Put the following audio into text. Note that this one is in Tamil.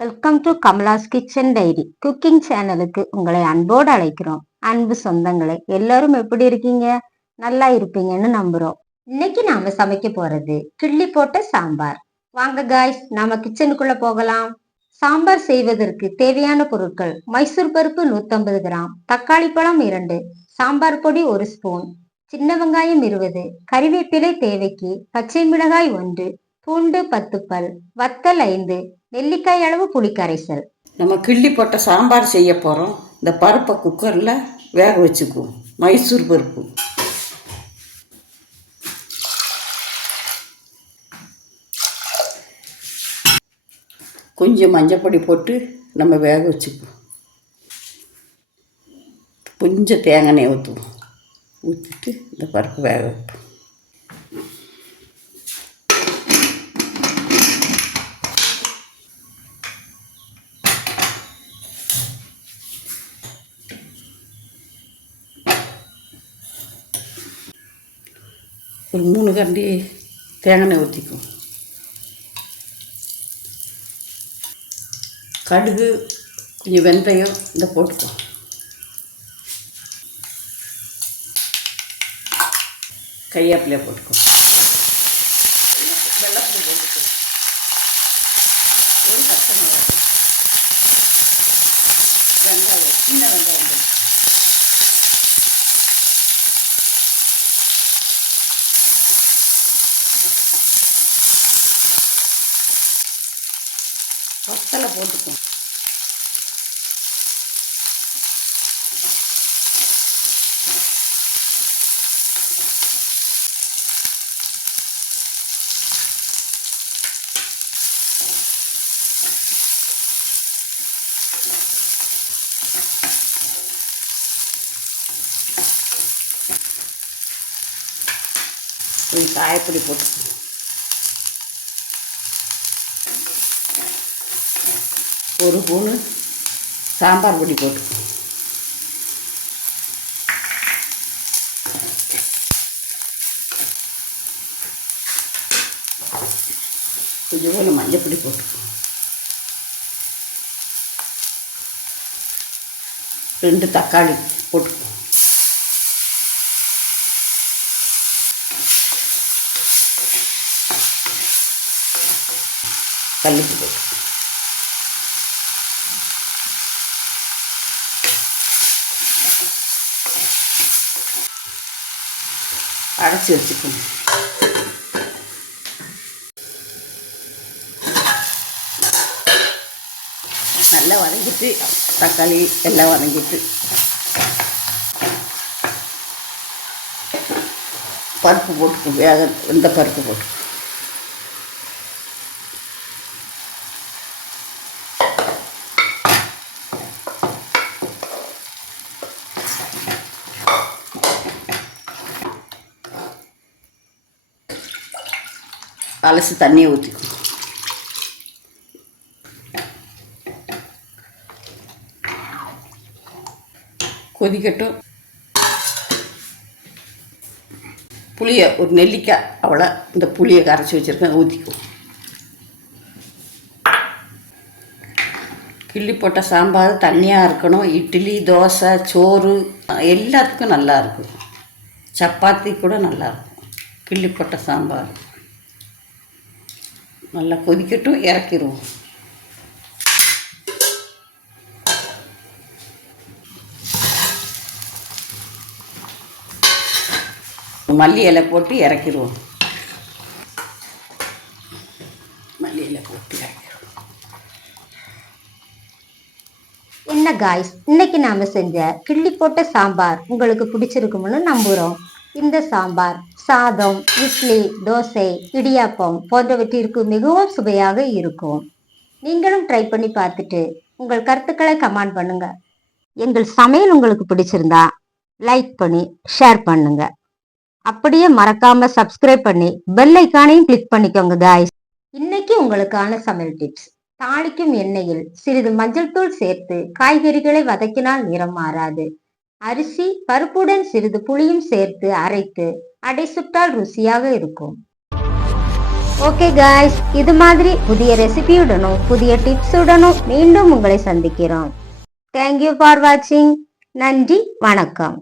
Welcome to Kamala's kitchen diary cooking சேனலுக்கு உங்களை அன்போடு அழைக்கிறோம். அன்பு சொந்தங்களே, எல்லாரும் எப்படி இருக்கீங்க? நல்லா இருப்பீங்கன்னு நம்புறோம். இன்னைக்கு நாம சமைக்க போறது கிள்ளி போட்ட சாம்பார். வாங்க காய்ஸ், நாம கிச்சனுக்குள்ள போகலாம். சாம்பார் செய்வதற்கு தேவையான பொருட்கள்: மைசூர் பருப்பு 150 கிராம், தக்காளி பழம் 2, சாம்பார் பொடி 1 ஸ்பூன், சின்ன வெங்காயம் 20, கறிவேப்பிலை தேவைக்கு, பச்சை மிளகாய் 1, பூண்டு 10 பல், வத்தல் 5, நெல்லிக்காய் அளவு புளி கரைசல். நம்ம கிள்ளி போட்ட சாம்பார் செய்ய போகிறோம். இந்த பருப்பை குக்கரில் வேக வச்சுக்குவோம். மைசூர் பருப்பு கொஞ்சம் மஞ்சப்பொடி போட்டு நம்ம வேக வச்சுக்குவோம். கொஞ்சம் தேங்காய் எண்ணெய் ஊற்றிட்டு இந்த பருப்பு வேக வைப்போம். ஒரு 3 கரண்டி தேங்காய் ஊற்றிக்குவோம். கடுகு, கொஞ்சம் வெந்தயம் இந்த போட்டுக்குவோம். கறிவேப்பிலையை போட்டுக்குவோம். வெள்ளைப்பூடி போட்டுக்குவோம். ஒரு பச்சை மிளகாய், வெங்காயம், சின்ன வெங்காயம், வத்தலை போட்டுக்குவோம். கொஞ்சம் காயப்பொடி போட்டுக்குவோம். ஒரு ஸ்பூனு சாம்பார் பொடி போட்டுக்குவோம். கொஞ்சம் போல மஞ்சப்பொடி போட்டுக்குவோம். 2 தக்காளி போட்டுக்குவோம். கல்லுப்பு போட்டு அடைச்சி வச்சுக்கணும். நல்லா வதங்கிட்டு, தக்காளி எல்லாம் வதங்கிட்டு பருப்பு போட்டுக்கும். இந்த பருப்பு போட்டு அலசி தண்ணியை ஊற்றிக்கும். கொதிக்கட்டும். புளியை ஒரு நெல்லிக்காய் அவ்வளோ இந்த புளியை கரைச்சி வச்சுருக்கேன், ஊற்றிக்கும். கிள்ளி போட்ட சாம்பார் தண்ணியாக இருக்கணும். இட்லி, தோசை, சோறு எல்லாத்துக்கும் நல்லாயிருக்கும். சப்பாத்தி கூட நல்லாயிருக்கும். கிள்ளி போட்ட சாம்பார் நல்லா கொதிக்கட்டும், இறக்கிடுவோம். மல்லி இலை போட்டு இறக்கிடுவோம். மல்லி இலை போட்டு இறக்கிடுவோம். என்ன காய்ஸ், இன்னைக்கு நாம செஞ்ச கிள்ளி போட்ட சாம்பார் உங்களுக்கு பிடிச்சிருக்கும்னு நம்புறோம். இந்த சாம்பார் சாதம், இட்லி, தோசை, இடியாப்பம் போன்றவற்றிற்கு மிகவும் சுவையாக இருக்கும். நீங்களும் ட்ரை பண்ணி பார்த்துட்டு உங்கள் கருத்துக்களை கமெண்ட் பண்ணுங்க. எங்கள் சமையல் உங்களுக்கு பிடிச்சிருந்தா லைக் பண்ணி ஷேர் பண்ணுங்க. அப்படியே மறக்காம சப்ஸ்கிரைப் பண்ணி பெல் ஐக்கானையும் கிளிக் பண்ணிக்கோங்க காய்ஸ். இன்னைக்கு உங்களுக்கான சமையல் டிப்ஸ்: தாளிக்கும் எண்ணெயில் சிறிது மஞ்சள் தூள் சேர்த்து காய்கறிகளை வதக்கினால் நிறம் மாறாது. அரிசி பருப்புடன் சிறிது புளியும் சேர்த்து அரைத்து அடை சுட்டால் ருசியாக இருக்கும். ஓகே காய்ஸ், இது மாதிரி புதிய ரெசிபியுடனும் புதிய டிப்ஸுடனும் மீண்டும் உங்களை சந்திக்கிறோம். தேங்க்யூ ஃபார் வாட்சிங். நன்றி, வணக்கம்.